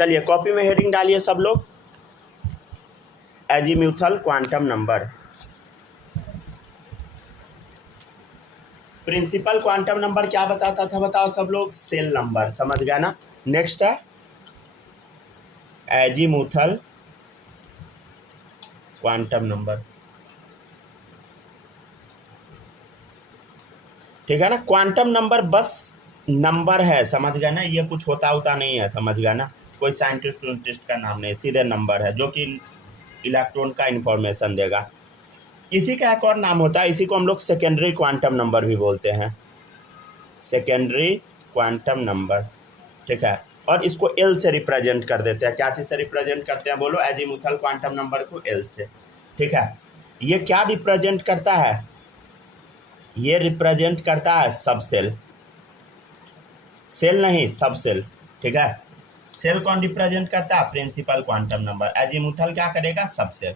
चलिए कॉपी में हेडिंग डालिए सब लोग, azimuthal quantum number. Principal quantum number क्या बताता था बताओ सब लोग? सेल नंबर, समझ गया ना। नेक्स्ट है एजीम्यूथल क्वांटम नंबर, ठीक है ना। क्वांटम नंबर बस नंबर है, समझ गया ना, ये कुछ होता नहीं है, समझ गया ना। कोई साइंटिस्ट का नाम नहीं, सीधे नंबर है जो कि इलेक्ट्रॉन का इंफॉर्मेशन देगा। इसी का एक और नाम होता है, इसी को हम लोग सेकेंडरी क्वांटम नंबर भी बोलते हैं, सेकेंडरी क्वांटम नंबर, ठीक है। और इसको एल से रिप्रेजेंट कर देते हैं। क्या चीज़ से रिप्रेजेंट करते हैं बोलो? एजीम्यूथल क्वांटम नंबर को एल से, ठीक है। ये क्या रिप्रेजेंट करता है? ये रिप्रेजेंट करता है सब सेल, सेल नहीं सब सेल, ठीक है। सेल कौन रिप्रेजेंट करता है? Principal quantum number. एजीम्यूथल क्या करेगा? सब सेल।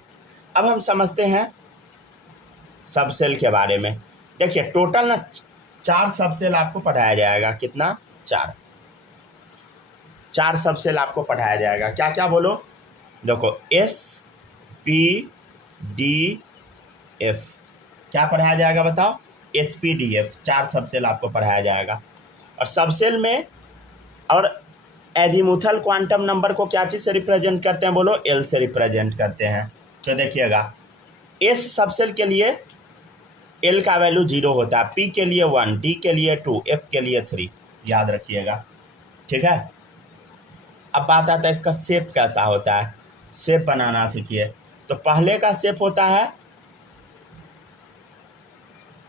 अब हम समझते हैं सब सेल के बारे में। देखिए टोटल ना 4 सब सेल आपको पढ़ाया जाएगा। कितना? 4 सब सेल आपको पढ़ाया जाएगा। क्या क्या बोलो? देखो एस पी डी एफ क्या पढ़ाया जाएगा बताओ? एस पी डी एफ 4 सब सेल आपको पढ़ाया जाएगा। और सब सेल में और एजीम्यूथल क्वांटम नंबर को क्या चीज़ से रिप्रेजेंट करते हैं बोलो? एल से रिप्रेजेंट करते हैं। तो देखिएगा एस सब सेल के लिए एल का वैल्यू 0 होता है, पी के लिए 1, डी के लिए 2, एफ के लिए 3, याद रखिएगा, ठीक है। अब बात आता है इसका शेप कैसा होता है, शेप बनाना सीखिए। तो पहले का शेप होता है,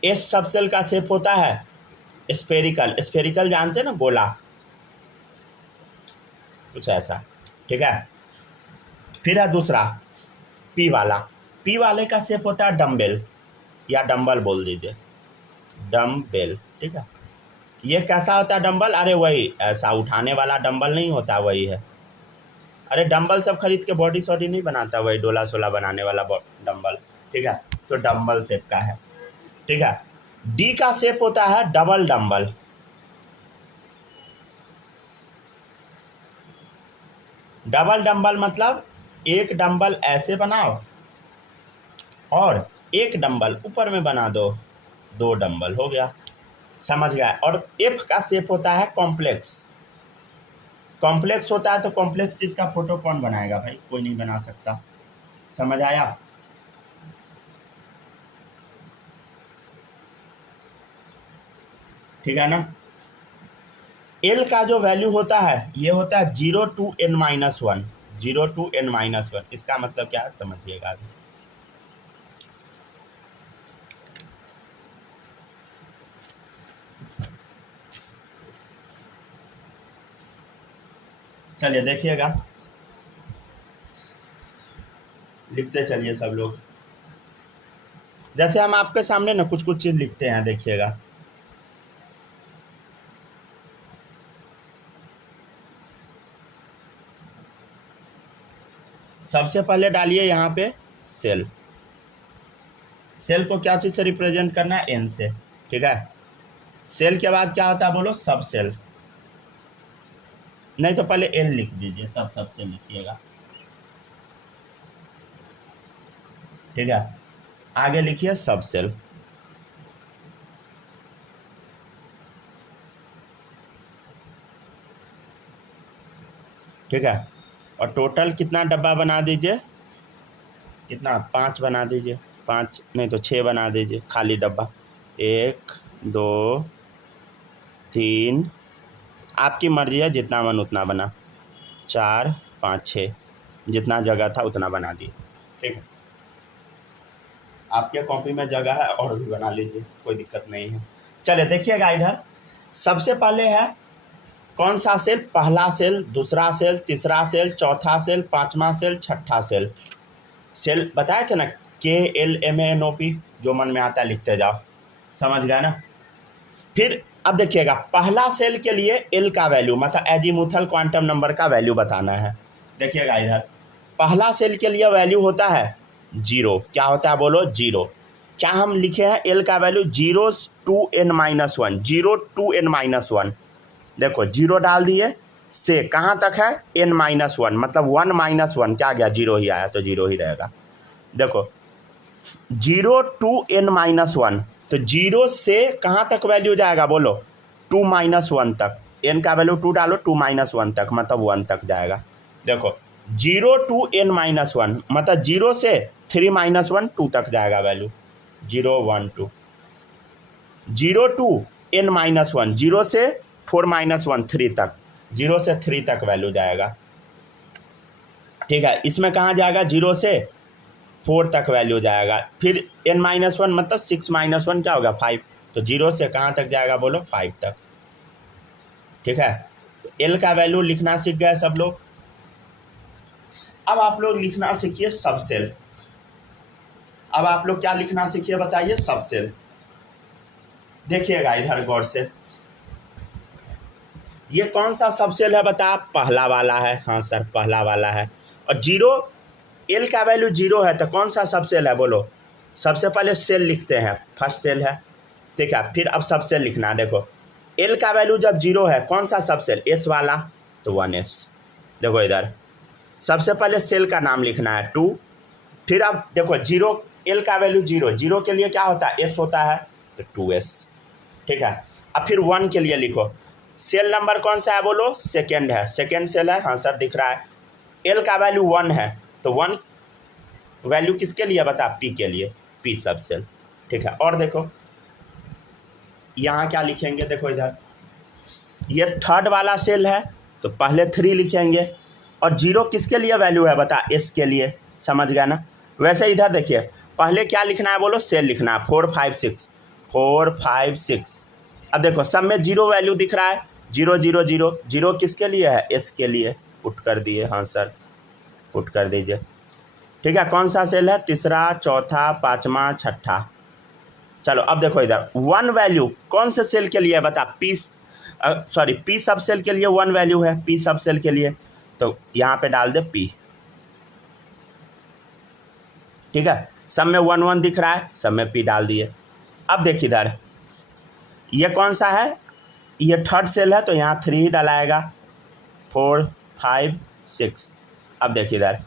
एस सब सेल का शेप होता है स्फेरिकल, स्फेरिकल जानते हैं ना, गोला, कुछ ऐसा, ठीक है। फिर है दूसरा पी वाला, पी वाले का शेप होता है डम्बेल या डम्बल बोल दीजिए, डम्बेल, ठीक है। ये कैसा होता है डम्बल? अरे वही ऐसा उठाने वाला डम्बल नहीं होता, वही है। अरे डम्बल सब खरीद के बॉडी शॉडी नहीं बनाता, वही डोला सोला बनाने वाला डम्बल, ठीक है। तो डम्बल शेप का है, ठीक है। डी का शेप होता है डबल डम्बल, डबल डम्बल मतलब एक डम्बल ऐसे बनाओ और एक डम्बल ऊपर में बना दो, 2 डम्बल हो गया, समझ गया। और एफ का शेप होता है कॉम्प्लेक्स, कॉम्प्लेक्स होता है तो कॉम्प्लेक्स चीज़ का फोटो कौन बनाएगा भाई? कोई नहीं बना सकता, समझ आया? ठीक है ना। एल का जो वैल्यू होता है ये होता है 0 to n-1, 0 to n-1। इसका मतलब क्या है समझिएगा अभी। चलिए देखिएगा, लिखते चलिए सब लोग। जैसे हम आपके सामने ना कुछ कुछ चीज़ लिखते हैं, देखिएगा। सबसे पहले डालिए यहाँ पे सेल, सेल को क्या चीज़ से रिप्रेजेंट करना है? एन से, ठीक है। सेल के बाद क्या होता है बोलो? सब सेल, नहीं तो पहले एन लिख दीजिए तब सब सेल लिखिएगा, ठीक है। आगे लिखिए सब सेल, ठीक है। और टोटल कितना डब्बा बना दीजिए? कितना? 5 बना दीजिए, 5 नहीं तो 6 बना दीजिए खाली डब्बा। 1 2 3, आपकी मर्जी है, जितना मन उतना बना, 4 5 6, जितना जगह था उतना बना दिए, ठीक है। आपके कॉपी में जगह है और भी बना लीजिए, कोई दिक्कत नहीं है। चलिए देखिएगा इधर, सबसे पहले है कौन सा सेल? पहला सेल, दूसरा सेल, तीसरा सेल, चौथा सेल, पांचवा सेल, छठा सेल। सेल बताए थे ना, KLMNOP, जो मन में आता है लिखते जाओ, समझ गया ना। फिर अब देखिएगा, पहला सेल के लिए एल का वैल्यू मतलब एजीम्यूथल क्वांटम नंबर का वैल्यू बताना है। देखिएगा इधर, पहला सेल के लिए वैल्यू होता है 0। क्या होता है बोलो? 0। क्या हम लिखे हैं एल का value? 0 to n-1, 0 to n-1। देखो 0 डाल दिए, से कहाँ तक है n-1, मतलब 1 - 1 क्या गया, 0 ही आया तो 0 ही रहेगा। देखो 0 to n-1, तो 0 से कहाँ तक वैल्यू जाएगा बोलो, 2 - 1 तक। n का वैल्यू 2 डालो, 2 - 1 तक मतलब 1 तक जाएगा। देखो 0 to n-1 मतलब 0 से 3 - 1 2 तक जाएगा वैल्यू, 0 1 2। 0 to n-1 0 से 4 - 1 3 तक, 0 से 3 तक वैल्यू जाएगा। ठीक है, इसमें कहाँ जाएगा, 0 से 4 तक वैल्यू जाएगा। फिर n-1 मतलब 6 - 1 क्या होगा, 5, तो 0 से कहाँ तक जाएगा बोलो, 5 तक। ठीक है, तो l का वैल्यू लिखना सीख गए सब लोग। अब आप लोग लिखना सीखिए सब सेल। अब आप लोग क्या लिखना सीखिए बताइए, सब सेल। देखिएगा इधर गौर से, ये कौन सा सब सेल है बता, पहला वाला है। हाँ सर पहला वाला है। और 0, l का वैल्यू 0 है तो कौन सा सब सेल है बोलो, सबसे पहले सेल लिखते हैं, फर्स्ट सेल है। ठीक है, फिर अब सब सेल लिखना। देखो l का वैल्यू जब 0 है, कौन सा सब सेल, s वाला, तो 1s। देखो इधर सबसे पहले सेल का नाम लिखना है 2। फिर अब देखो 0, l का वैल्यू 0, 0 के लिए क्या होता है, s होता है, तो 2s। ठीक है, अब फिर 1 के लिए लिखो, सेल नंबर कौन सा है बोलो, सेकेंड है, सेकेंड सेल है। हाँ सर दिख रहा है। l का वैल्यू 1 है, तो 1 वैल्यू किसके लिए बता, p के लिए, p सब सेल। ठीक है, और देखो यहाँ क्या लिखेंगे, देखो इधर ये थर्ड वाला सेल है तो पहले 3 लिखेंगे, और 0 किसके लिए वैल्यू है बता, s के लिए। समझ गया ना। वैसे इधर देखिए पहले क्या लिखना है बोलो, सेल लिखना है, 4 5 6, 4 5 6। अब देखो सब में 0 वैल्यू दिख रहा है, 0 0 0, 0 किसके लिए है, s के लिए, पुट कर दिए। हाँ सर पुट कर दीजिए। ठीक है, कौन सा सेल है, तीसरा, चौथा, पाँचवा, छठा। चलो अब देखो इधर 1 वैल्यू कौन से सेल के लिए बता, p सब सेल के लिए 1 वैल्यू है, p सब सेल के लिए, तो यहाँ पे डाल दे p। ठीक है, सब में 1 1 दिख रहा है, सब में p डाल दिए। अब देखिए इधर ये कौन सा है, ये थर्ड सेल है तो यहाँ 3 ही डलाएगा, 4 5 6। अब देखिए इधर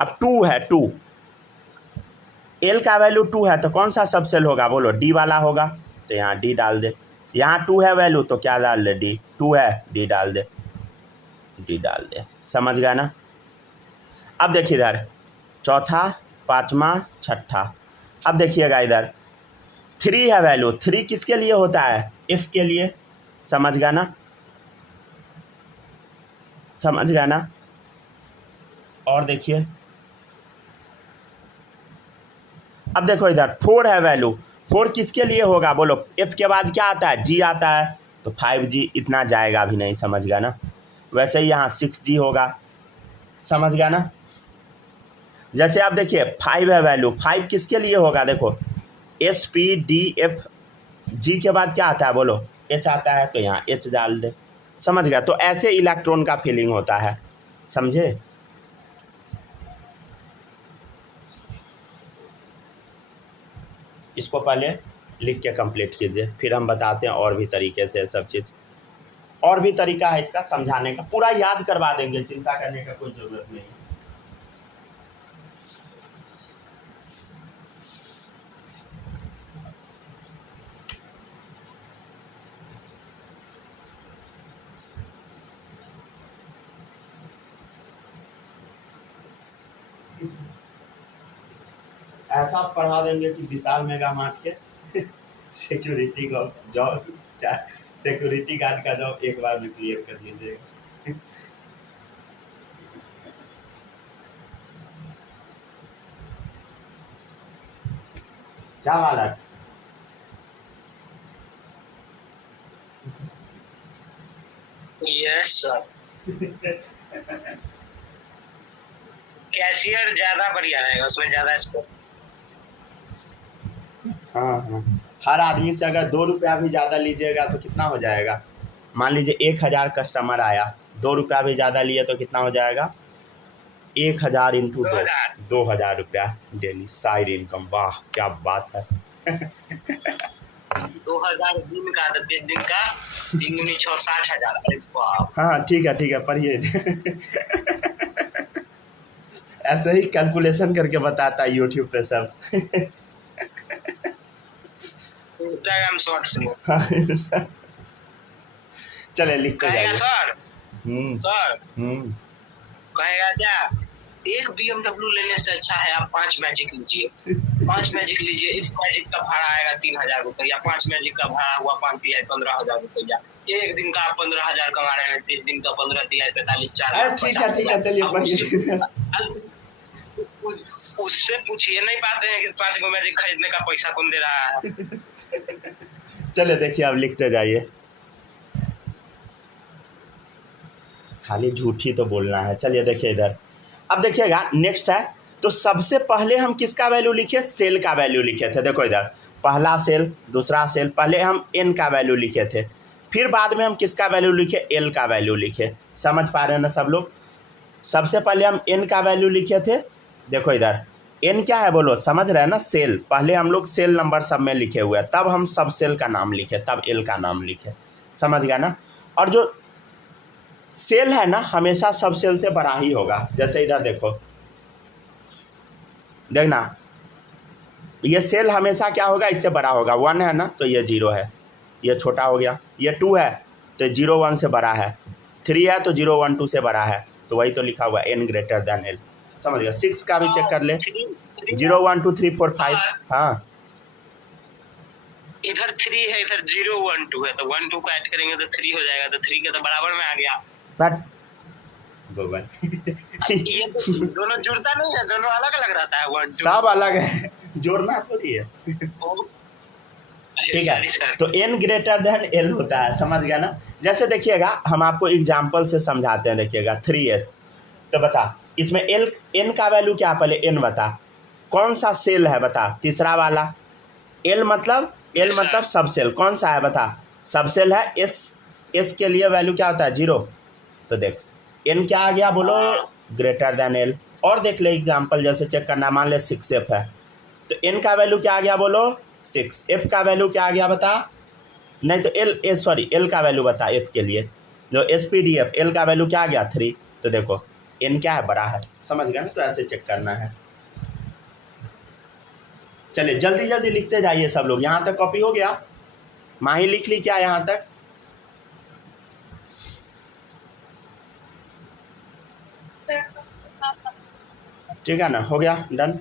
अब 2 है, 2 l का वैल्यू 2 है तो कौन सा सब सेल होगा बोलो, d वाला होगा, तो यहाँ d डाल दे। यहाँ 2 है वैल्यू तो क्या डाल दे, d, 2 है d डाल दे, d डाल दे। समझ गया ना। अब देखिए इधर चौथा, पाँचवा, छठा। अब देखिएगा इधर 3 है वैल्यू, 3 किसके लिए होता है, f के लिए। समझ गया ना, समझ गया ना। और देखिए अब देखो इधर 4 है वैल्यू, 4 किसके लिए होगा बोलो, f के बाद क्या आता है, g आता है, तो 5g इतना जाएगा भी नहीं। समझ गया ना। वैसे ही यहाँ 6g होगा। समझ गया ना। जैसे आप देखिए 5 है वैल्यू, 5 किसके लिए होगा, देखो s p d f, g के बाद क्या आता है बोलो, h आता है, तो यहाँ h डाल दे। समझ गया। तो ऐसे इलेक्ट्रॉन का फीलिंग होता है, समझे। इसको पहले लिख के कंप्लीट कीजिए, फिर हम बताते हैं और भी तरीके से सब चीज़। और भी तरीका है इसका समझाने का, पूरा याद करवा देंगे, चिंता करने का कोई ज़रूरत नहीं। ऐसा पढ़ा देंगे कि विशाल मेगा मार्ट के सिक्योरिटी का जॉब, क्या सिक्योरिटी गार्ड का जॉब एक बार में क्लियर कर लीजिएगा। क्या वाला यस सर। कैशियर ज्यादा बढ़िया है, उसमें ज्यादा स्कोप। हाँ हाँ, हर आदमी से अगर 2 रुपया भी ज़्यादा लीजिएगा तो कितना हो जाएगा, मान लीजिए 1000 कस्टमर आया, 2 रुपया भी ज़्यादा लिए तो कितना हो जाएगा, 1000 इंटू 2, 2000 रुपया डेली साइड इनकम। वाह क्या बात है। 2000 दिन का, 30 दिन का 3 दूनी 6 60,000। अरे बाप। हाँ ठीक है पढ़िए। ऐसे ही कैलकुलेशन करके बताता है यूट्यूब पे सब। इंस्टाग्राम शॉर्ट्स में हाँ, चले लिखते कहेगा जाइए। सर, हम्म सर हम्म कहेगा क्या, एक BMW लेने से अच्छा है आप 5 मैजिक लीजिए, 5 मैजिक लीजिए, एक मैजिक का भाड़ा आएगा 3,000 रुपया, 5 मैजिक का भाड़ा हुआ 5 तिहाई 15,000 रुपया, एक दिन का आप 15,000 कमा रहे हैं, 30 दिन का 15 तिहाई 45 4 अरे लाख ठीक है चलिए पढ़िए। उससे पूछिए नहीं पाते हैं कि 5 गो मैजिक खरीदने का पैसा कौन दे रहा है। चले देखिए अब लिखते जाइए, खाली झूठी तो बोलना है। चलिए देखिए इधर, अब देखिएगा नेक्स्ट है। तो सबसे पहले हम किसका वैल्यू लिखे, सेल का वैल्यू लिखे थे। देखो इधर पहला सेल दूसरा सेल, पहले हम एन का वैल्यू लिखे थे, फिर बाद में हम किसका वैल्यू लिखे, एल का वैल्यू लिखे। समझ पा रहे हैं ना सब लोग। सबसे पहले हम एन का वैल्यू लिखे थे। देखो इधर एन क्या है बोलो, समझ रहे हैं ना, सेल। पहले हम लोग सेल नंबर सब में लिखे हुए हैं, तब हम सब सेल का नाम लिखे, तब एल का नाम लिखे। समझ गया ना। और जो सेल है ना हमेशा सब सेल से बड़ा ही होगा। जैसे इधर देखो, देखना ये सेल हमेशा क्या होगा, इससे बड़ा होगा। 1 है ना तो ये 0 है, ये छोटा हो गया। ये 2 है तो 0 1 से बड़ा है। 3 है तो 0 1 2 से बड़ा है, तो वही तो लिखा हुआ है n ग्रेटर देन l। समझ गया। 6 का भी चेक कर ले, 0 1 2 3 4 5। हाँ इधर 3 है, इधर 0 1 2 है, तो 1 2 को ऐड करेंगे तो 3 हो जाएगा, तो 3 के तो बराबर में आ गया। बट गोबर ये तो दोनों जुड़ता नहीं है, दोनों अलग अलग रहता है 1 2। सब अलग है, जोड़ना थोड़ी है। ठीक है, तो n ग्रेटर देन l होता है। समझ गया ना। जैसे देखिएगा हम आपको एग्जाम्पल से समझाते हैं। देखिएगा 3s, तो बता इसमें l n का वैल्यू क्या, पहले n बता, कौन सा सेल है बता, तीसरा वाला। l मतलब सब सेल, कौन सा है बता, सब सेल है। s के लिए वैल्यू क्या होता है, 0। तो देख n क्या आ गया बोलो, ग्रेटर देन l। और देख ले एग्जाम्पल, जैसे चेक करना, मान ले 6f है, तो n का वैल्यू क्या आ गया बोलो 6, f का वैल्यू क्या आ गया बता, नहीं तो l का वैल्यू बता f के लिए, जो SPDF l का वैल्यू क्या आ गया 3। तो देखो n क्या है, बड़ा है। समझ गया ना, तो ऐसे चेक करना है। चलिए जल्दी जल्दी लिखते जाइए सब लोग। यहाँ तक कॉपी हो गया, माही लिख ली क्या यहाँ तक, ठीक है ना, हो गया डन।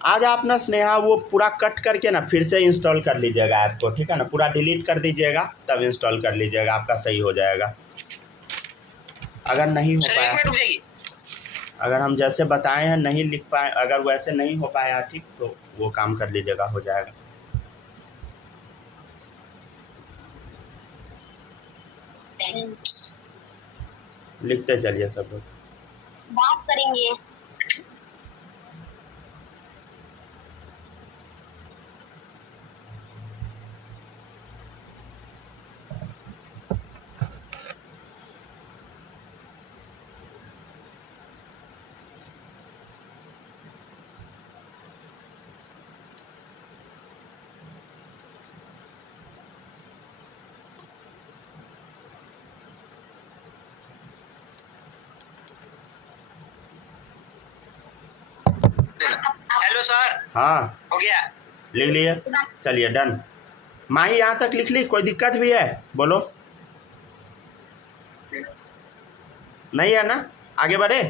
आज आप ना स्नेहा वो पूरा कट करके ना फिर से इंस्टॉल कर लीजिएगा ऐप को, ठीक है ना, पूरा डिलीट कर दीजिएगा तब इंस्टॉल कर लीजिएगा, आपका सही हो जाएगा। अगर नहीं हो पाया, अगर हम जैसे बताए हैं नहीं लिख पाए, अगर वैसे नहीं हो पाया ठीक, तो वो काम कर लीजिएगा, हो जाएगा। लिखते चलिए सब लोग, बात करेंगे। हेलो सर, हाँ हो गया, लिख लिए। चलिए डन। माही यहाँ तक लिख ली, कोई दिक्कत भी है बोलो, नहीं है ना, आगे बढ़े।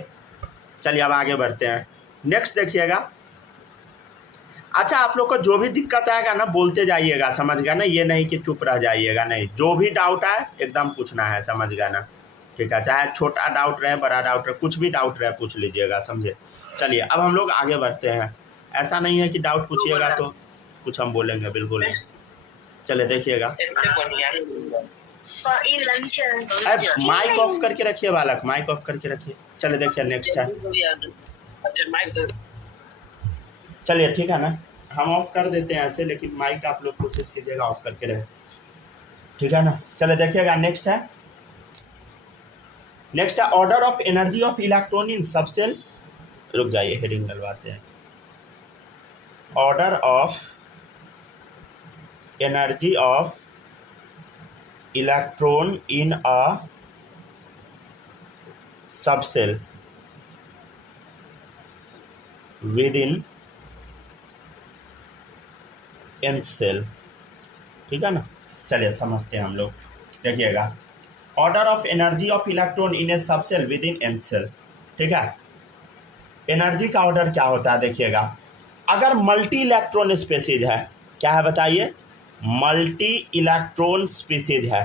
चलिए अब आगे बढ़ते हैं। नेक्स्ट देखिएगा। अच्छा आप लोग को जो भी दिक्कत आएगा ना बोलते जाइएगा, समझ गया ना, ये नहीं कि चुप रह जाइएगा, नहीं, जो भी डाउट आए एकदम पूछना है, समझ गया ना, ठीक है, चाहे छोटा डाउट रहे बड़ा डाउट रहे, कुछ भी डाउट रहे पूछ लीजिएगा, समझे। चलिए अब हम लोग आगे बढ़ते हैं। ऐसा नहीं है कि डाउट पूछिएगा तो कुछ हम बोलेंगे, बिल्कुल नहीं। चलिए देखिएगा, माइक ऑफ करके रखिए बालक, माइक ऑफ करके रखिए। चलिए देखिए नेक्स्ट है। चलिए ठीक है ना, हम ऑफ कर देते हैं ऐसे, लेकिन माइक आप लोग कोशिश कीजिएगा ऑफ करके रहे, ठीक है ना। चलिए देखिएगा नेक्स्ट है। नेक्स्ट है order of energy of electron in subshell. रुक जाइए, हेडिंग डलवाते हैं। Order of energy of electron in a subshell within n shell. ठीक है ना, चलिए समझते हैं हम लोग। देखिएगा, order of energy of electron in a subshell within n shell. ठीक है, एनर्जी का ऑर्डर क्या होता है? देखिएगा, अगर मल्टी इलेक्ट्रॉन स्पीसीज है, क्या है बताइए? मल्टी इलेक्ट्रॉन स्पीसीज है।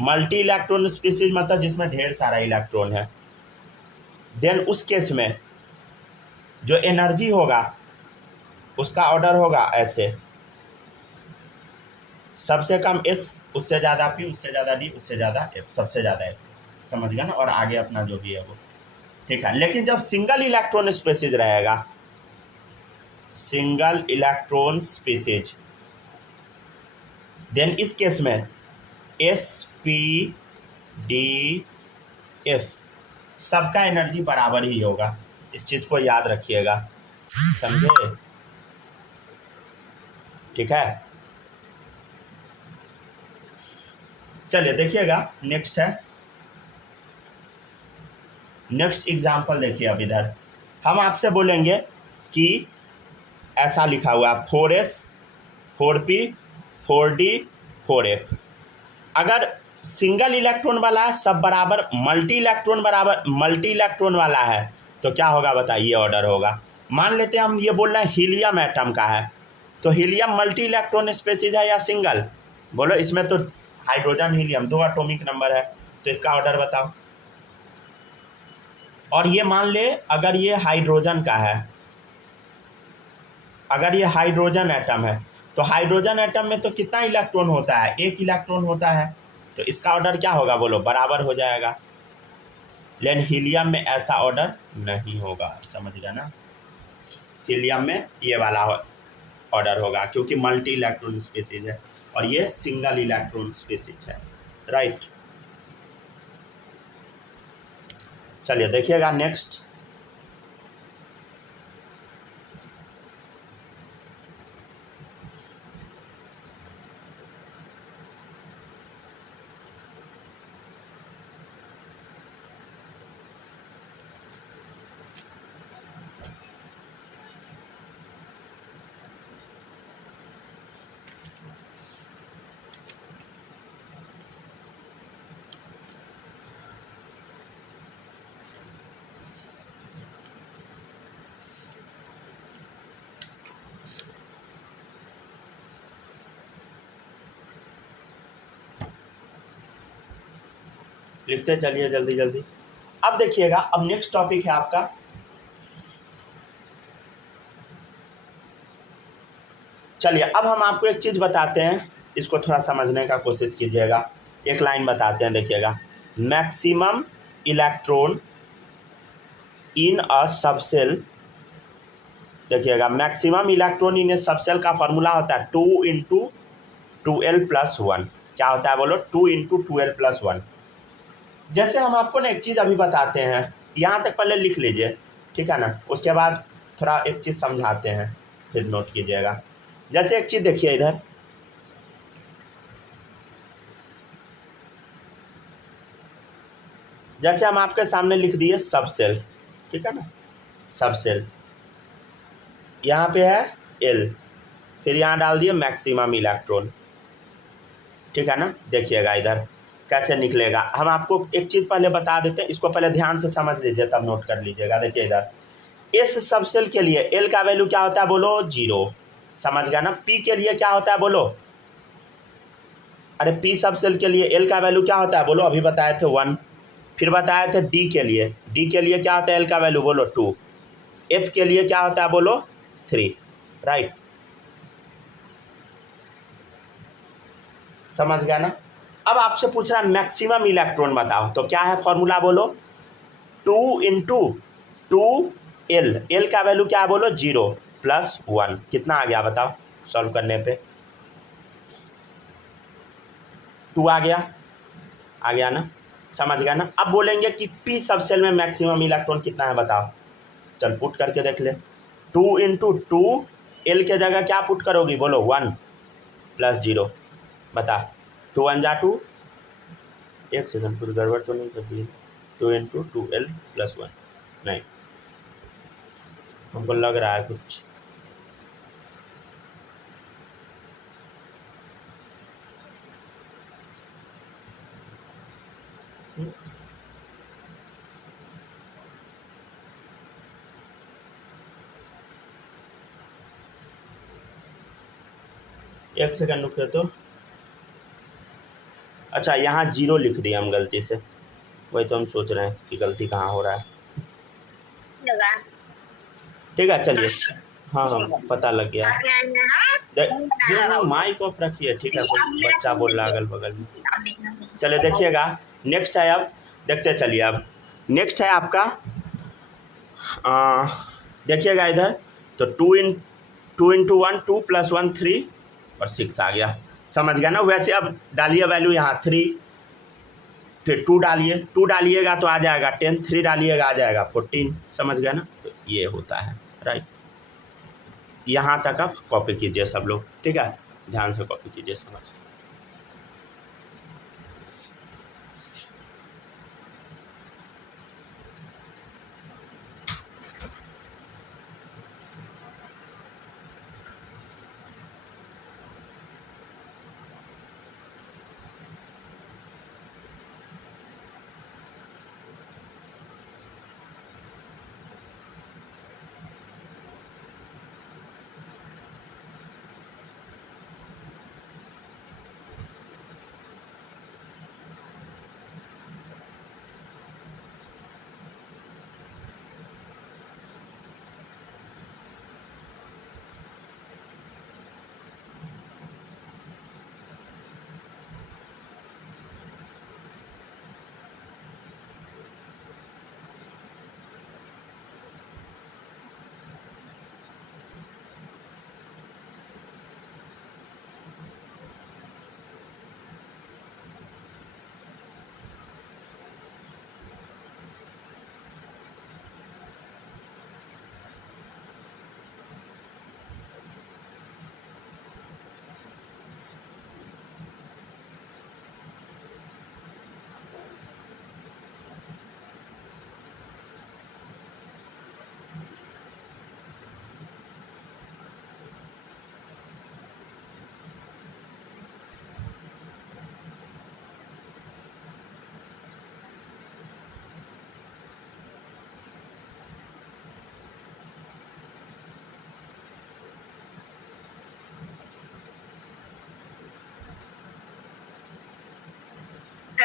मल्टी इलेक्ट्रॉन स्पीसीज मतलब जिसमें ढेर सारा इलेक्ट्रॉन है, देन उस केस में जो एनर्जी होगा उसका ऑर्डर होगा ऐसे, सबसे कम एस, उससे ज़्यादा पी, उससे ज़्यादा डी, उससे ज़्यादा एफ, सबसे ज़्यादा एफ, समझ गया ना, और आगे अपना जो भी है वो। ठीक है, लेकिन जब सिंगल इलेक्ट्रॉन स्पीसीज रहेगा, सिंगल इलेक्ट्रॉन स्पीसीज, देन इस केस में एस पी डी एफ सबका एनर्जी बराबर ही होगा। इस चीज़ को याद रखिएगा, समझे? ठीक है, चलिए देखिएगा, नेक्स्ट है, नेक्स्ट एग्जाम्पल देखिए। अब इधर हम आपसे बोलेंगे कि ऐसा लिखा हुआ है 4s 4p 4d 4f। अगर सिंगल इलेक्ट्रॉन वाला है, सब बराबर, मल्टी इलेक्ट्रॉन बराबर मल्टी इलेक्ट्रॉन वाला है, तो क्या होगा बताइए? ऑर्डर होगा। मान लेते हैं हम ये बोल रहे हैं हीलियम एटम का है, तो हीलियम मल्टी इलेक्ट्रॉन स्पीसीज है या सिंगल? बोलो, इसमें तो हाइड्रोजन हीलियम 2 एटॉमिक नंबर है, तो इसका ऑर्डर बताओ। और ये मान ले अगर ये हाइड्रोजन का है, अगर ये हाइड्रोजन एटम है, तो हाइड्रोजन एटम में तो कितना इलेक्ट्रॉन होता है? 1 इलेक्ट्रॉन होता है, तो इसका ऑर्डर क्या होगा? बोलो, बराबर हो जाएगा। लेकिन हीलियम में ऐसा ऑर्डर नहीं होगा, समझ गया ना? हीलियम में ये वाला ऑर्डर होगा, क्योंकि मल्टी इलेक्ट्रॉन स्पीसीज है और ये सिंगल इलेक्ट्रॉन स्पीसीज है, राइट। चलिए देखिएगा नेक्स्ट। लिखते चलिए जल्दी जल्दी। अब देखिएगा, अब नेक्स्ट टॉपिक है आपका चलिए अब हम आपको एक चीज़ बताते हैं, इसको थोड़ा समझने का कोशिश कीजिएगा। एक लाइन बताते हैं, देखिएगा, maximum electron in a subshell. देखिएगा, maximum electron in a subshell का फॉर्मूला होता है 2 × 2l+1। क्या होता है बोलो? 2 × 2l+1। जैसे हम आपको ना एक चीज़ अभी बताते हैं, यहाँ तक पहले लिख लीजिए, ठीक है ना, उसके बाद थोड़ा एक चीज़ समझाते हैं, फिर नोट कीजिएगा। जैसे एक चीज़ देखिए इधर, जैसे हम आपके सामने लिख दिए सबसेल, ठीक है ना, सबसेल, यहाँ पे है L, फिर यहाँ डाल दिए मैक्सिमम इलेक्ट्रॉन, ठीक है ना। देखिएगा इधर कैसे निकलेगा, हम आपको एक चीज़ पहले बता देते हैं, इसको पहले ध्यान से समझ लीजिए तब नोट कर लीजिएगा। देखिए इधर इस सबसेल के लिए L का वैल्यू क्या होता है बोलो? 0, समझ गया ना। P के लिए क्या होता है बोलो? अरे P सबसेल के लिए L का वैल्यू क्या होता है बोलो? अभी बताए थे 1। फिर बताए थे D के लिए, D के लिए क्या होता है L का वैल्यू बोलो? 2। F के लिए क्या होता है बोलो? 3, राइट, समझ गया ना। अब आपसे पूछ रहा है मैक्सिमम इलेक्ट्रॉन बताओ, तो क्या है फॉर्मूला बोलो? 2 × 2l, L का वैल्यू क्या है बोलो? 0 + 1, कितना आ गया बताओ सॉल्व करने पे? 2 आ गया ना, समझ गया ना। अब बोलेंगे कि P सबसेल में मैक्सिमम इलेक्ट्रॉन कितना है बताओ, चल पुट करके देख ले। 2 × एल के जगह क्या पुट करोगी बोलो 1 + 0 बता 2 1 जा 2 एक सेकंड कुछ गड़बड़ तो नहीं कर दी 2 × 2l + 1 नहीं हमको लग रहा है कुछ एक सेकंड रुके तो अच्छा यहाँ 0 लिख दिया हम गलती से वही तो हम सोच रहे हैं कि गलती कहाँ हो रहा है लगा ठीक है चलिए हाँ हाँ पता लग गया माइक ऑफ रखिए ठीक है कोई बच्चा बोल रहा अगल बगल में चलिए देखिएगा नेक्स्ट है अब देखते चलिए अब नेक्स्ट है आपका देखिएगा इधर तो 2 × 1 2 + 1 3 और 6 आ गया समझ गया ना वैसे अब डालिए वैल्यू यहाँ 3 फिर 2 डालिए 2 डालिएगा तो आ जाएगा 10 3 डालिएगा आ जाएगा 14 समझ गया ना तो ये होता है राइट यहाँ तक आप कॉपी कीजिए सब लोग ठीक है ध्यान से कॉपी कीजिए समझ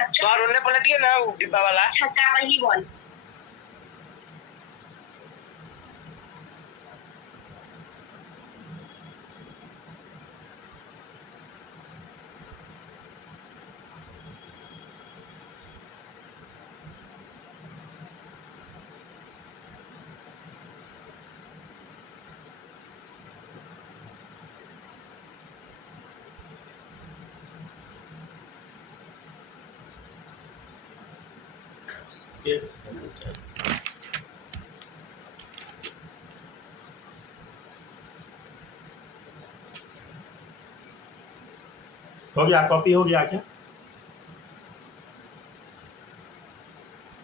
सर उन्होंने पलट दिया ना वो डिब्बा वाला छक्का पहली बॉल एक सेकंड हो गया कॉपी हो गया क्या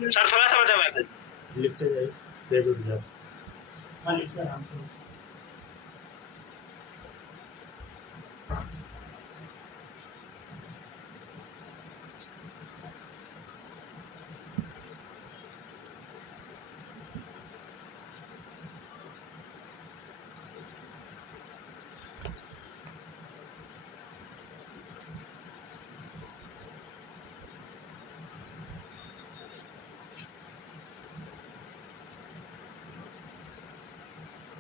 सर थोड़ा सा बचा हुआ है लिखते जाइए पेज उठ जाए हाँ लिखते आराम से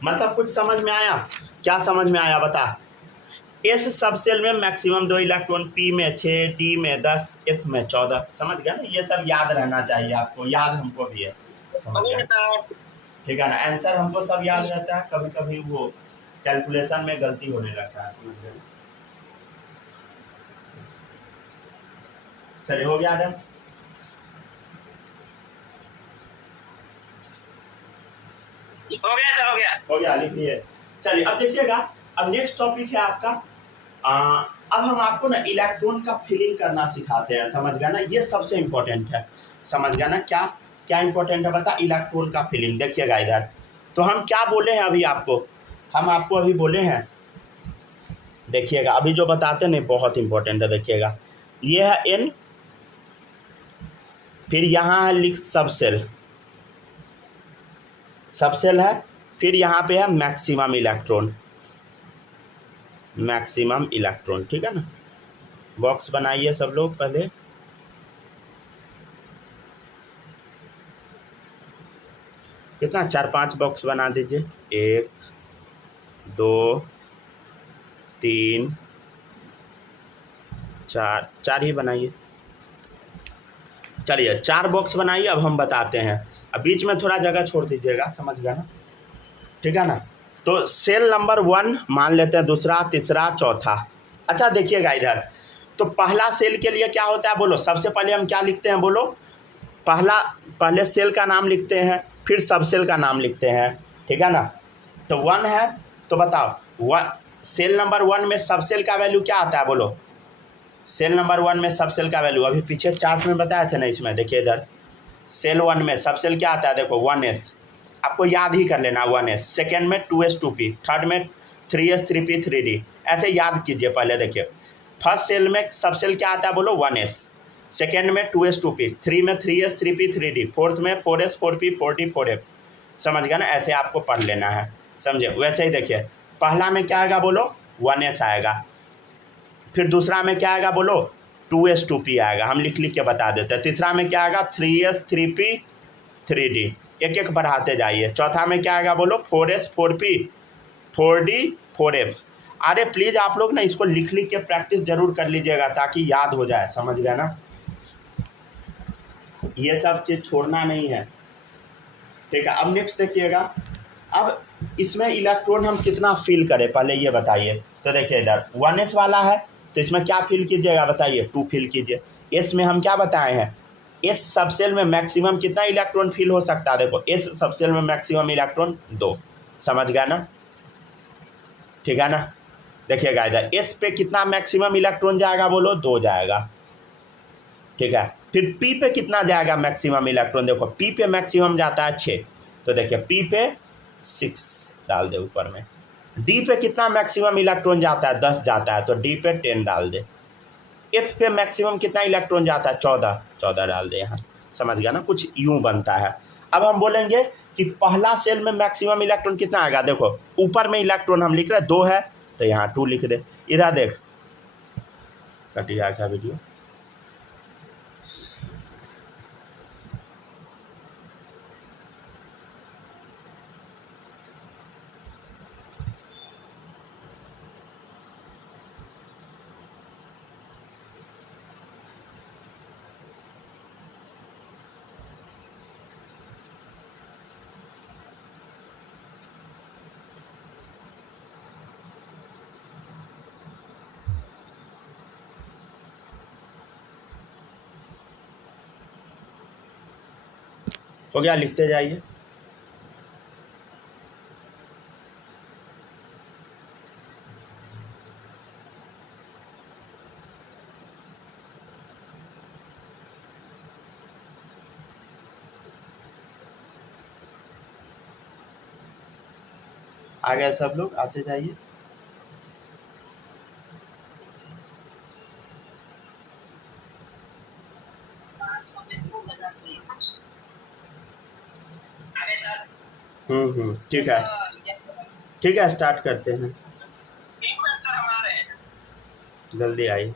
मतलब कुछ समझ में आया क्या समझ में आया बता एस सब सेल में मैक्सिमम 2 इलेक्ट्रॉन पी में 6 डी में 10 एफ में 14 समझ गया ना ये सब याद रहना चाहिए आपको याद हमको भी है समझ गया ठीक है ना आंसर हमको सब याद रहता है कभी कभी वो कैलकुलेशन में गलती होने लगता है समझ गया चलिए हो गया डन हो गया सर हो गया लिख लिए चलिए अब देखिएगा, अब नेक्स्ट टॉपिक है आपका अब हम आपको ना इलेक्ट्रॉन का फिलिंग करना सिखाते हैं, समझ गया ना, ये सबसे इम्पोर्टेंट है, समझ गया ना। क्या क्या इम्पोर्टेंट है बता, इलेक्ट्रॉन का फिलिंग। देखिएगा इधर, तो हम क्या बोले हैं अभी आपको, हम आपको अभी बोले हैं, देखिएगा अभी जो बताते हैं बहुत इंपॉर्टेंट है। देखिएगा ये है N, फिर यहाँ है लिख सब सेल है, फिर यहाँ पे है मैक्सिमम इलेक्ट्रॉन, ठीक है ना। बॉक्स बनाइए सब लोग पहले, कितना 4-5 बॉक्स बना दीजिए, 1 2 3 4 ही बनाइए। चलिए 4 बॉक्स बनाइए। अब हम बताते हैं, अब बीच में थोड़ा जगह छोड़ दीजिएगा, समझ गया ना, ठीक है ना। तो सेल नंबर 1 मान लेते हैं, दूसरा, तीसरा, चौथा। अच्छा देखिएगा इधर, तो पहला सेल के लिए क्या होता है बोलो, सबसे पहले हम क्या लिखते हैं बोलो, पहले सेल का नाम लिखते हैं, फिर सब सेल का नाम लिखते हैं, ठीक है ना। तो 1 है, तो बताओ सेल नंबर 1 में सब सेल का वैल्यू क्या आता है बोलो, सेल नंबर 1 में सब सेल का वैल्यू अभी पीछे चार्ट में बताए थे ना, इसमें देखिए इधर सेल 1 में सब सेल क्या आता है, देखो 1s, आपको याद ही कर लेना 1s, सेकेंड में 2s 2p, थर्ड में 3s 3p 3d, ऐसे याद कीजिए। पहले देखिए फर्स्ट सेल में सब सेल क्या आता है बोलो 1s, सेकेंड में 2s 2p, 3 में 3s 3p 3d, फोर्थ में 4s 4p 4d 4f, समझ गया ना, ऐसे आपको पढ़ लेना है, समझे। वैसे ही देखिए पहला में क्या आएगा बोलो 1s आएगा, फिर दूसरा में क्या आएगा बोलो 2s 2p आएगा, हम लिख के बता देते हैं। तीसरा में क्या आएगा 3s 3p 3d, एक एक बढ़ाते जाइए। चौथा में क्या आएगा बोलो 4s 4p 4d 4f। अरे प्लीज़ आप लोग ना इसको लिख के प्रैक्टिस जरूर कर लीजिएगा ताकि याद हो जाए, समझ गया ना, ये सब चीज़ छोड़ना नहीं है, ठीक है। अब नेक्स्ट देखिएगा, अब इसमें इलेक्ट्रॉन हम कितना फिल करें पहले ये बताइए। तो देखिए इधर 1s वाला है, तो इसमें क्या फिल कीजिएगा बताइए, 2 फिल कीजिए। s में हम क्या बताए हैं, s सबसेल में मैक्सिमम कितना इलेक्ट्रॉन फिल हो सकता है, देखो s सबसेल में मैक्सिमम इलेक्ट्रॉन 2, समझ गया ना, ठीक है ना। देखिएगा इधर s पे कितना मैक्सिमम इलेक्ट्रॉन जाएगा बोलो 2 जाएगा, ठीक है। फिर p पे कितना जाएगा मैक्सिमम इलेक्ट्रॉन, देखो p पे मैक्सिमम जाता है 6, तो देखिए p पे 6 डाल दे ऊपर में। d पे कितना मैक्सिमम इलेक्ट्रॉन जाता है 10 जाता है, तो d पे 10 डाल दे। f पे मैक्सिमम कितना इलेक्ट्रॉन जाता है 14 डाल दे यहाँ, समझ गया ना, कुछ यूं बनता है। अब हम बोलेंगे कि पहला सेल में मैक्सिमम इलेक्ट्रॉन कितना आएगा, देखो ऊपर में इलेक्ट्रॉन हम लिख रहे हैं 2 है, तो यहाँ 2 लिख दे। इधर देख कट गया क्या वीडियो, हो गया, लिखते जाइए। आ गए सब लोग, आते जाइए। ठीक है, ठीक है, स्टार्ट करते हैं, जल्दी आइए।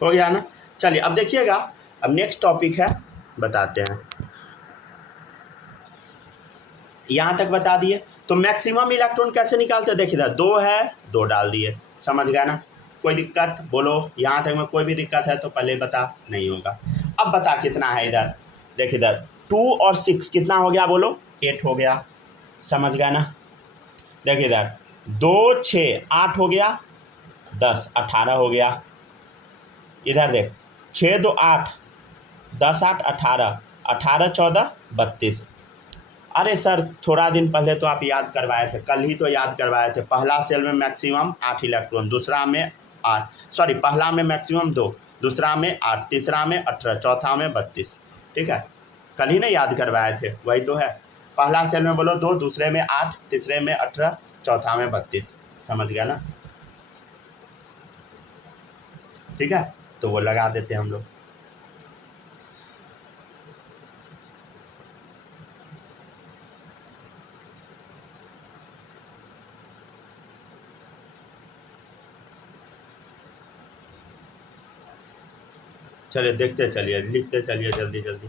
हो गया ना। चलिए अब देखिएगा, अब नेक्स्ट टॉपिक है, बताते हैं। यहाँ तक बता दिए, तो मैक्सिमम इलेक्ट्रॉन कैसे निकालते हैं, देखिए 2 है 2 डाल दिए, समझ गया ना। कोई दिक्कत बोलो, यहाँ तक में कोई भी दिक्कत है तो पहले बता, नहीं होगा। अब बता कितना है इधर, देखिए इधर 2 और 6 कितना हो गया बोलो, 8 हो गया, समझ गया ना। देखिए इधर 2 6 8 हो गया, 10 18 हो गया। इधर देख 6 2 8, 10 8 18, 18 14 32। अरे सर थोड़ा दिन पहले तो आप याद करवाए थे, कल ही तो याद करवाए थे। पहला सेल में मैक्सिमम 8 इलेक्ट्रॉन, दूसरा में 8, सॉरी पहला में मैक्सिमम 2, दूसरा में 8, तीसरा में 18, चौथा में 32। ठीक है, कल ही ना याद करवाए थे, वही तो है। पहला सेल में बोलो 2, दूसरे में 8, तीसरे में 18, चौथा में 32। समझ गया ना। ठीक है, तो वो लगा देते हैं हम लोग। चलिए देखते चलिए, लिखते चलिए जल्दी जल्दी।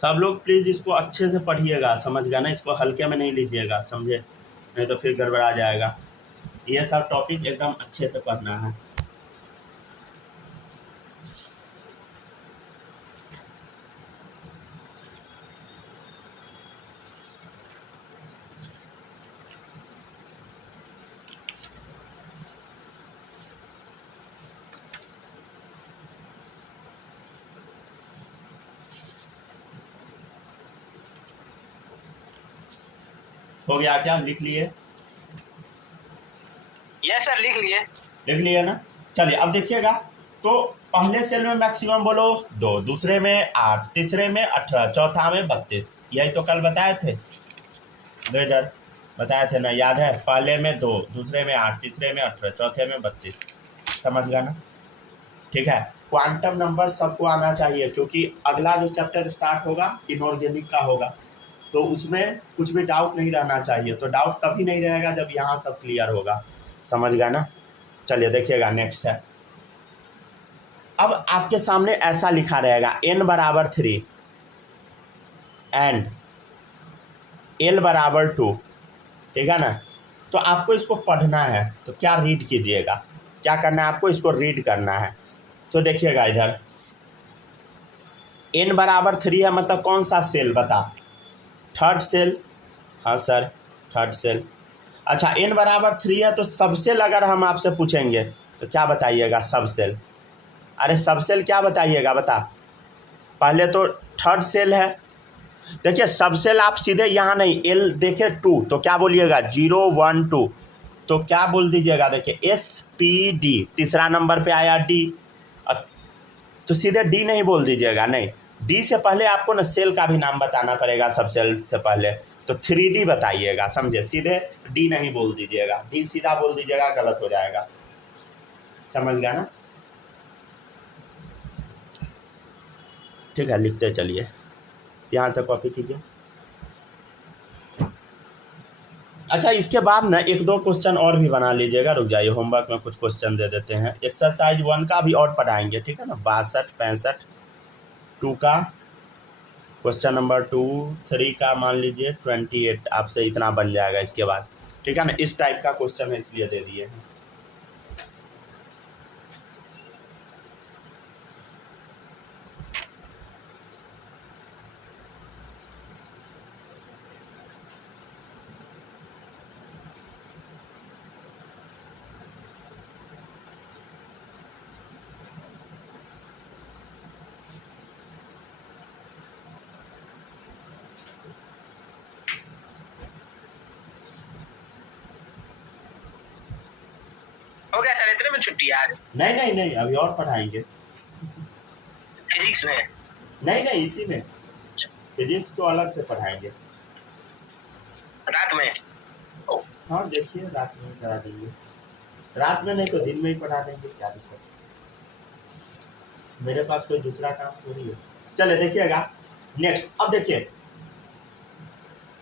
सब लोग प्लीज़ इसको अच्छे से पढ़िएगा, समझ गया ना। इसको हल्के में नहीं लीजिएगा, समझे, नहीं तो फिर गड़बड़ा जाएगा। ये सब टॉपिक एकदम अच्छे से पढ़ना है। हो गया क्या, लिख लिए? यस सर, लिख लिए। लिख लिए ना। चलिए अब देखिएगा, तो पहले सेल में मैक्सिमम बोलो 2, दूसरे में 8, तीसरे में 18, चौथा में 32। यही तो कल बताए थे, दो इधर बताए थे ना, याद है। पहले में 2, दूसरे में 8, तीसरे में 18, चौथे में 32। समझ गया ना। ठीक है, क्वांटम नंबर सबको आना चाहिए, क्योंकि अगला जो चैप्टर स्टार्ट होगा इनऑर्गेनिक का होगा, तो उसमें कुछ भी डाउट नहीं रहना चाहिए। तो डाउट तभी नहीं रहेगा जब यहाँ सब क्लियर होगा। समझ गया ना। चलिए देखिएगा, नेक्स्ट है। अब आपके सामने ऐसा लिखा रहेगा n बराबर 3 एंड l बराबर 2। ठीक है ना। तो आपको इसको पढ़ना है, तो क्या रीड कीजिएगा, क्या करना है आपको, इसको रीड करना है। तो देखिएगा इधर n बराबर 3 है, मतलब कौन सा सेल बता, थर्ड सेल। हाँ सर, थर्ड सेल। अच्छा, n बराबर 3 है, तो सब सेल अगर हम आपसे पूछेंगे तो क्या बताइएगा, सब सेल। अरे सब सेल क्या बताइएगा, बता। पहले तो थर्ड सेल है। देखिए सब सेल आप सीधे यहाँ नहीं, l देखे 2, तो क्या बोलिएगा 0 1 2, तो क्या बोल दीजिएगा, देखिए SPD, तीसरा नंबर पे आया D, तो सीधे D नहीं बोल दीजिएगा, नहीं, D से पहले आपको ना सेल का भी नाम बताना पड़ेगा, सब सेल से पहले। तो 3D बताइएगा, समझे, सीधे D नहीं बोल दीजिएगा, D सीधा बोल दीजिएगा, गलत हो जाएगा। समझ गया ना। ठीक है, लिखते चलिए, यहाँ तक कॉपी कीजिए। अच्छा, इसके बाद ना 1-2 क्वेश्चन और भी बना लीजिएगा, रुक जाइए, होमवर्क में कुछ क्वेश्चन दे देते हैं। एक्सरसाइज 1 का भी और पढ़ाएंगे, ठीक है ना। 62 65 2 का क्वेश्चन नंबर 2, 3 का मान लीजिए 28, आपसे इतना बन जाएगा इसके बाद। ठीक है ना, इस टाइप का क्वेश्चन है, इसलिए दे दिए हैं। हो गया सर, इतने में छुट्टी आज? नहीं नहीं नहीं, अभी और पढ़ाएंगे। फिजिक्स में? नहीं नहीं, इसी में। फिजिक्स तो अलग से पढ़ाएंगे रात में। हाँ देखिए, रात में करा देंगे, रात में नहीं तो दिन में ही पढ़ा देंगे, क्या दिक्कत। मेरे पास कोई दूसरा काम थोड़ी है। चले देखिएगा नेक्स्ट। अब देखिए,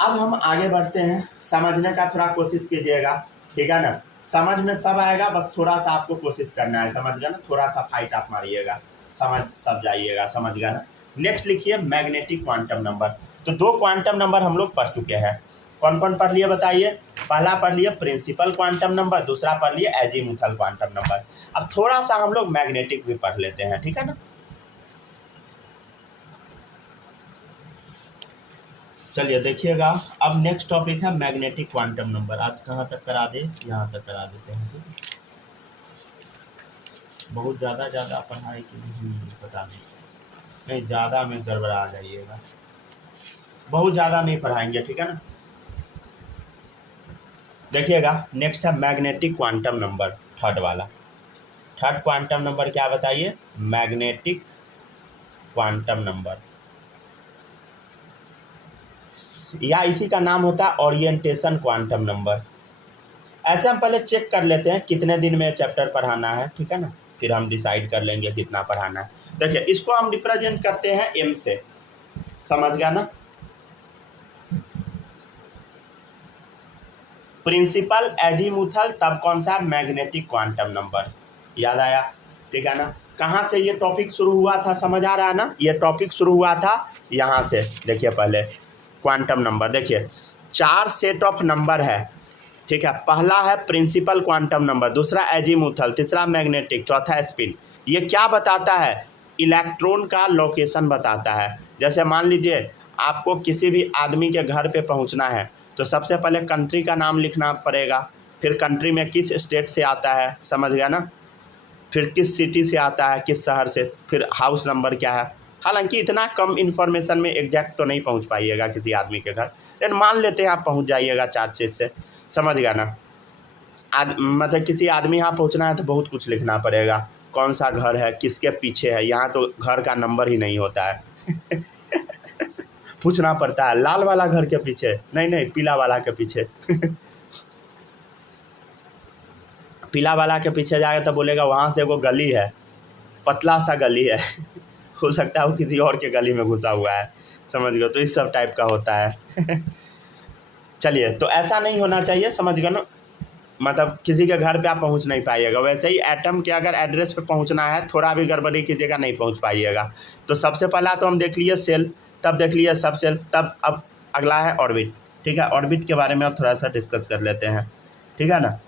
अब हम आगे बढ़ते हैं, समझने का थोड़ा कोशिश कीजिएगा, ठीक है ना। समझ में सब आएगा, बस थोड़ा सा आपको कोशिश करना है, समझ गया ना। थोड़ा सा फाइट आप मारिएगा, समझ सब जाइएगा, समझ गया ना। नेक्स्ट लिखिए मैग्नेटिक क्वांटम नंबर। तो 2 क्वांटम नंबर हम लोग पढ़ चुके हैं, कौन कौन पढ़ लिए बताइए? पहला पढ़ लिए प्रिंसिपल क्वांटम नंबर, दूसरा पढ़ लिए एजीमुथल क्वांटम नंबर। अब थोड़ा सा हम लोग मैग्नेटिक भी पढ़ लेते हैं, ठीक है ना। चलिए देखिएगा, अब नेक्स्ट टॉपिक है मैग्नेटिक क्वांटम नंबर। आज कहाँ तक करा दे? यहाँ तक करा देते हैं, ठीक है। बहुत ज़्यादा पढ़ाई की नहीं बता दें, नहीं ज़्यादा में गड़बड़ा जाइएगा, बहुत ज़्यादा नहीं पढ़ाएंगे, ठीक है ना। देखिएगा नेक्स्ट है मैग्नेटिक क्वांटम नंबर, थर्ड वाला। थर्ड क्वांटम नंबर क्या बताइए? मैग्नेटिक क्वांटम नंबर, या इसी का नाम होता है ओरिएंटेशन क्वांटम नंबर। ऐसे हम पहले चेक कर लेते हैं कितने दिन में चैप्टर पढ़ाना है, ठीक है ना, फिर हम डिसाइड कर लेंगे कितना पढ़ाना है। देखिए इसको हम रिप्रेजेंट करते हैं एम से, समझ गया ना। प्रिंसिपल, एजीमुथल, तब कौन सा? Magnetic quantum number. याद आया, ठीक है ना। कहाँ से ये टॉपिक शुरू हुआ था, समझ आ रहा है ना। ये टॉपिक शुरू हुआ था यहाँ से। देखिए पहले क्वांटम नंबर, देखिए 4 सेट ऑफ नंबर है, ठीक है। पहला है प्रिंसिपल क्वांटम नंबर, दूसरा एजीमुथल, तीसरा मैग्नेटिक, चौथा स्पिन। ये क्या बताता है? इलेक्ट्रॉन का लोकेशन बताता है। जैसे मान लीजिए आपको किसी भी आदमी के घर पे पहुंचना है, तो सबसे पहले कंट्री का नाम लिखना पड़ेगा, फिर कंट्री में किस स्टेट से आता है, समझ गया ना, फिर किस सिटी से आता है, किस शहर से, फिर हाउस नंबर क्या है। हालांकि इतना कम इन्फॉर्मेशन में एग्जैक्ट तो नहीं पहुंच पाइएगा किसी आदमी के घर, लेकिन मान लेते हैं आप पहुंच जाइएगा 4 चीज से, समझ गया ना। मतलब किसी आदमी यहाँ पहुँचना है तो बहुत कुछ लिखना पड़ेगा, कौन सा घर है, किसके पीछे है। यहाँ तो घर का नंबर ही नहीं होता है पूछना पड़ता है लाल वाला घर के पीछे, नहीं पीला वाला के पीछे पीला वाला के पीछे जाएगा तो बोलेगा वहाँ से वो गली है, पतला सा गली है हो सकता है वो किसी और के गली में घुसा हुआ है, समझ गए। तो इस सब टाइप का होता है चलिए, तो ऐसा नहीं होना चाहिए, समझ गए ना। मतलब किसी के घर पे आप पहुंच नहीं पाइएगा। वैसे ही एटम के अगर एड्रेस पे पहुंचना है, थोड़ा भी गड़बड़ी कीजिएगा नहीं पहुंच पाइएगा। तो सबसे पहला तो हम देख लिए सेल, तब देख लिए सब सेल, तब अब अगला है ऑर्बिट, ठीक है। ऑर्बिट के बारे में अब थोड़ा सा डिस्कस कर लेते हैं, ठीक है ना।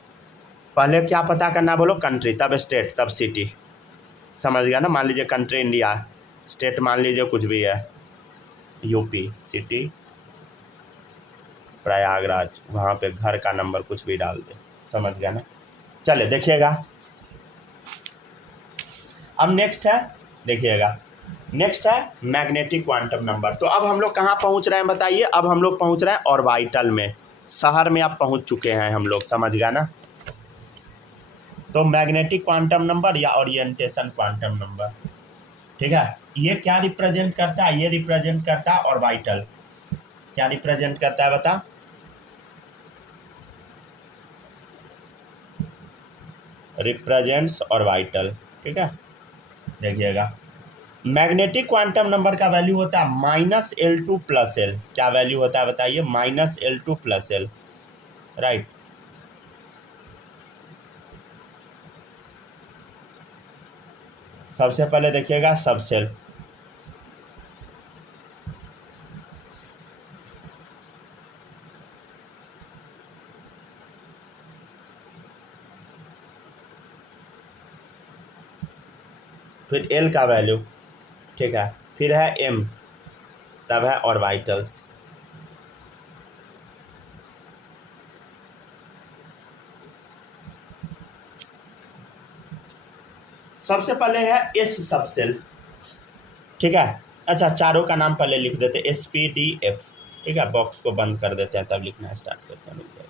पहले क्या पता करना बोलो? कंट्री, तब स्टेट, तब सिटी, समझ गया ना। मान लीजिए कंट्री इंडिया, स्टेट मान लीजिए कुछ भी है, यूपी, सिटी प्रयागराज, वहाँ पे घर का नंबर कुछ भी डाल दे, समझ गया ना। चले देखिएगा, अब नेक्स्ट है, देखिएगा नेक्स्ट है मैग्नेटिक क्वांटम नंबर। तो अब हम लोग कहाँ पहुँच रहे हैं बताइए? अब हम लोग पहुँच रहे हैं ऑर्बिटल में, शहर में आप पहुँच चुके हैं हम लोग, समझ गया ना। तो मैग्नेटिक क्वांटम नंबर या ओरिएंटेशन क्वांटम नंबर, ठीक है। ये क्या रिप्रेजेंट करता है? ये रिप्रेजेंट करता है ऑर्बिटल। क्या रिप्रेजेंट करता है बता? रिप्रेजेंट्स ऑर्बिटल, ठीक है। देखिएगा मैग्नेटिक क्वांटम नंबर का वैल्यू होता है -L2 + L। क्या वैल्यू होता है बताइए? -L2 + L, right. सबसे पहले देखिएगा सब सेल, फिर L का वैल्यू, ठीक है, फिर है M, तब है ऑर्बिटल्स। सबसे पहले है S सब सेल, ठीक है। अच्छा चारों का नाम पहले लिख देते, SPDF, ठीक है। बॉक्स को बंद कर देते हैं तब लिखना स्टार्ट करते हैं, मिल जाएगा।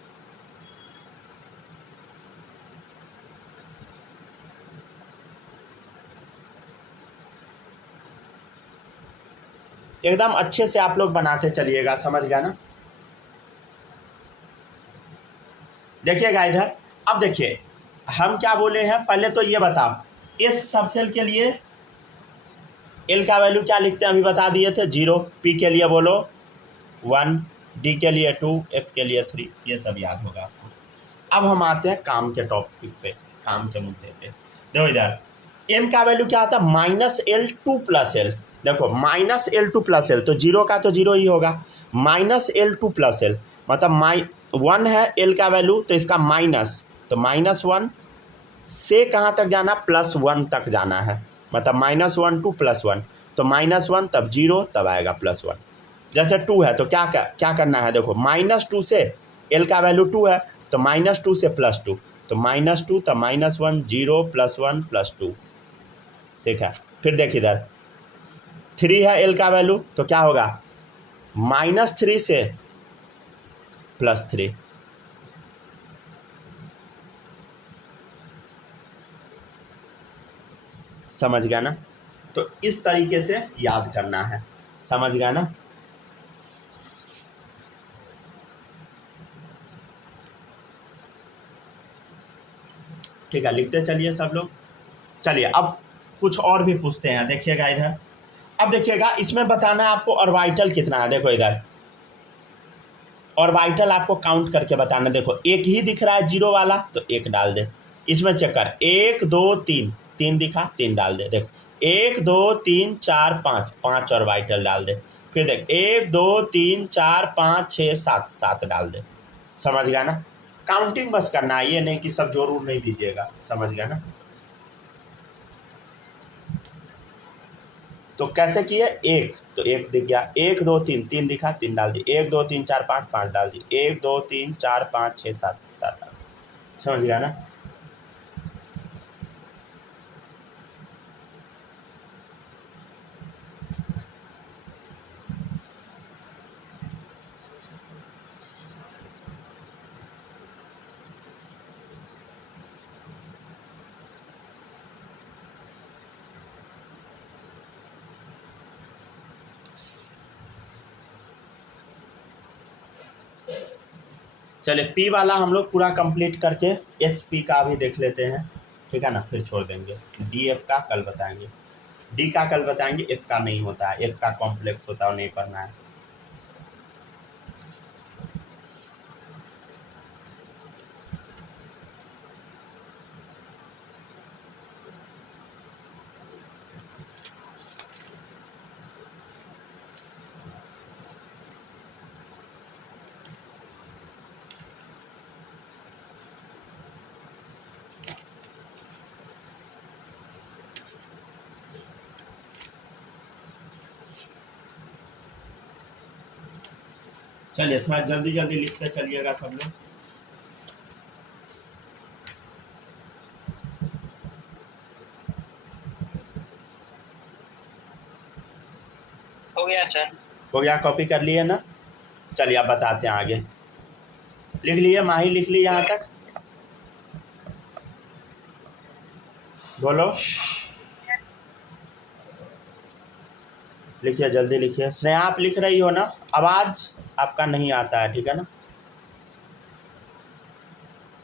एकदम अच्छे से आप लोग बनाते चलिएगा, समझ गया ना। देखिएगा इधर, अब देखिए हम क्या बोले हैं, पहले तो ये बताओ इस सबसेल के लिए एल का वैल्यू क्या लिखते हैं, अभी बता दिए थे 0, पी के लिए बोलो 1, डी के लिए 2, एफ के लिए 3, ये सब याद होगा आपको। अब हम आते हैं काम के टॉपिक पे, काम के मुद्दे पे। देखो इधर एम का वैल्यू क्या आता है? -L2 + L। देखो -L2 + L, तो 0 का तो 0 ही होगा, -L2 + L मतलब 1 है एल का वैल्यू, तो इसका माइनस, तो -1 से कहाँ तक जाना, +1 तक जाना है, मतलब -1 to +1, तो -1 तब 0 तब आएगा +1। जैसे 2 है तो क्या करना है, देखो -2 से एल का वैल्यू 2 है, तो -2 से +2, तो -2 तब -1 0 +1 +2, ठीक है। फिर देखिए इधर 3 है एल का वैल्यू, तो क्या होगा, -3 से +3, समझ गया ना। तो इस तरीके से याद करना है, समझ गया ना। ठीक है, लिखते चलिए सब लोग। चलिए अब कुछ और भी पूछते हैं, देखिएगा इधर। अब देखिएगा इसमें बताना है आपको ऑर्बिटल कितना है, देखो इधर ऑर्बिटल आपको काउंट करके बताना। देखो एक ही दिख रहा है जीरो वाला, तो 1 डाल दे, इसमें चेक कर 1 2 3, 3 दिखा 3 डाल दे, देख 1 2 3 4 5, 5 ऑर्बिटल डाल दे, फिर देख 1 2 3 4 5 6 7, 7 डाल दे, समझ गया ना। काउंटिंग बस करना है, ये नहीं कि सब जोड़ उड़ नहीं दीजिएगा, समझ गया ना। तो कैसे किए, 1 तो 1 दिख गया, 1 2 3, 3 दिखा 3 डाल दी, 1 2 3 4 5, 5 डाल दी, 1 2 3 4 5 6 7, 7 डाल दी, समझ गया ना। चलिए पी वाला हम लोग पूरा कंप्लीट करके एस पी का भी देख लेते हैं, ठीक है ना, फिर छोड़ देंगे। डी एफ का कल बताएंगे, डी का कल बताएंगे, एफ का नहीं होता है, एफ का कॉम्प्लेक्स होता है, नहीं पढ़ना है। चलिए थोड़ा जल्दी जल्दी लिखते चलिएगा सब लोग। हो गया सर। हो गया, कॉपी कर लिए ना। चलिए अब बताते हैं आगे, लिख लिए, माही लिख ली यहाँ तक, बोलो लिखिए, जल्दी लिखिए। स्नेहा आप लिख रही हो ना, आवाज़ आपका नहीं आता है, ठीक है ना।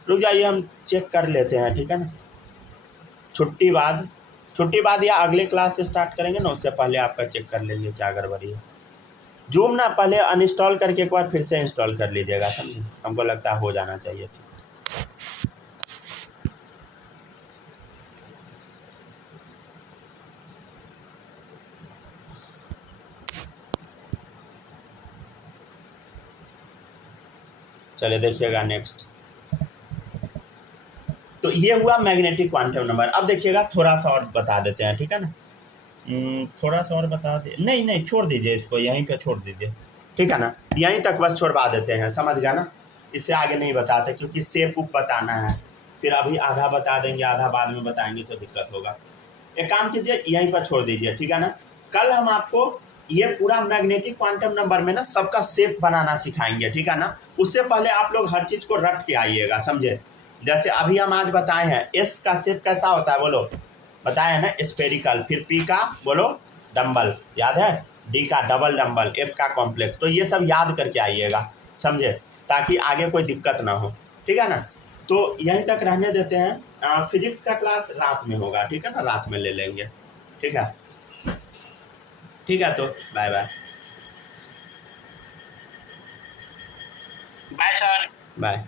रुक जाइए हम चेक कर लेते हैं, ठीक है ना। छुट्टी बाद या अगले क्लास से स्टार्ट करेंगे ना, उससे पहले आपका चेक कर लीजिए क्या गड़बड़ी है। जूम ना पहले अनइंस्टॉल करके एक बार फिर से इंस्टॉल कर लीजिएगा, समझे, हमको लगता है हो जाना चाहिए। चलिए देखिएगा नेक्स्ट, तो ये हुआ मैग्नेटिक क्वांटम नंबर। अब देखिएगा थोड़ा सा और बता देते हैं, ठीक है ना। थोड़ा सा और बता दे, नहीं छोड़ दीजिए, इसको यहीं पे छोड़ दीजिए, ठीक है ना, यहीं तक बस छोड़वा देते हैं, समझ गया ना। इससे आगे नहीं बताते क्योंकि सेप उप बताना है, फिर अभी आधा बता देंगे आधा बाद में बताएंगे तो दिक्कत होगा। एक काम कीजिए, यहीं पर छोड़ दीजिए, ठीक है ना। कल हम आपको ये पूरा मैग्नेटिक क्वांटम नंबर में ना सबका शेप बनाना सिखाएंगे, ठीक है ना। उससे पहले आप लोग हर चीज़ को रट के आइएगा, समझे। जैसे अभी हम आज बताए हैं एस का शेप कैसा होता है, बोलो, बताए हैं ना, स्पेरिकल। फिर पी का बोलो डम्बल, याद है, डी का डबल डम्बल, एफ का कॉम्प्लेक्स। तो ये सब याद करके आइएगा, समझे, ताकि आगे कोई दिक्कत ना हो, ठीक है ना। तो यहीं तक रहने देते हैं, फिजिक्स का क्लास रात में होगा, ठीक है ना, रात में ले लेंगे, ठीक है। ठीक है, तो bye bye. Bye sir. Bye.